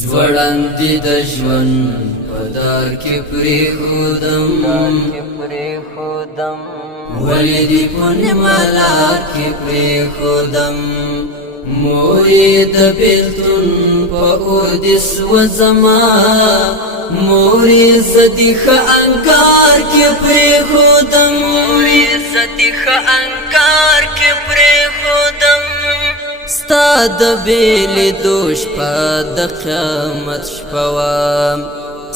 زوړندې د ژوند په دار کې پرېښودم ولې دې په نیمه لار کې پرېښودم مور یې د بېلتون په اور دې سوځمه مور یې زه دې ښه انګار کې پرېښودم ستا د بېلېدو شپه د قیامت شپه وه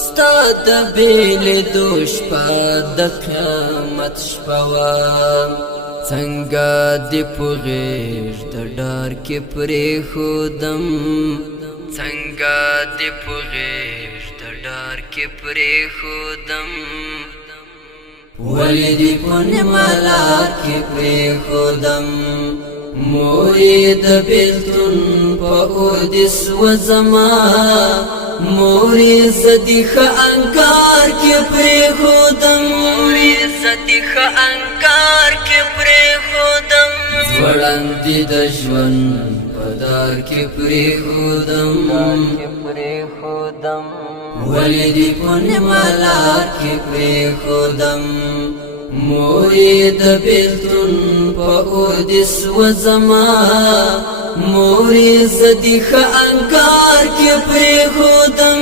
ستا د بېلېدو شپه د قیامت شپه وه څنګه دې په غېږ د ډار کې پرېښودم څنګه دې په غېږ د ډار کې پرېښودم ولې دې په نیمه لار کې پرېښودم مور یې د بېلتون په اور دې سوځمه مور یې زه دې ښه انګار کې پرېښودم زوړندې د ژوند په دار کې پرېښودم ولې دې په نیمه لار کې پرېښودم مور یې د بېلتون په اور دې سوځمه مور یې زه دې ښه انګار کې پرېښودم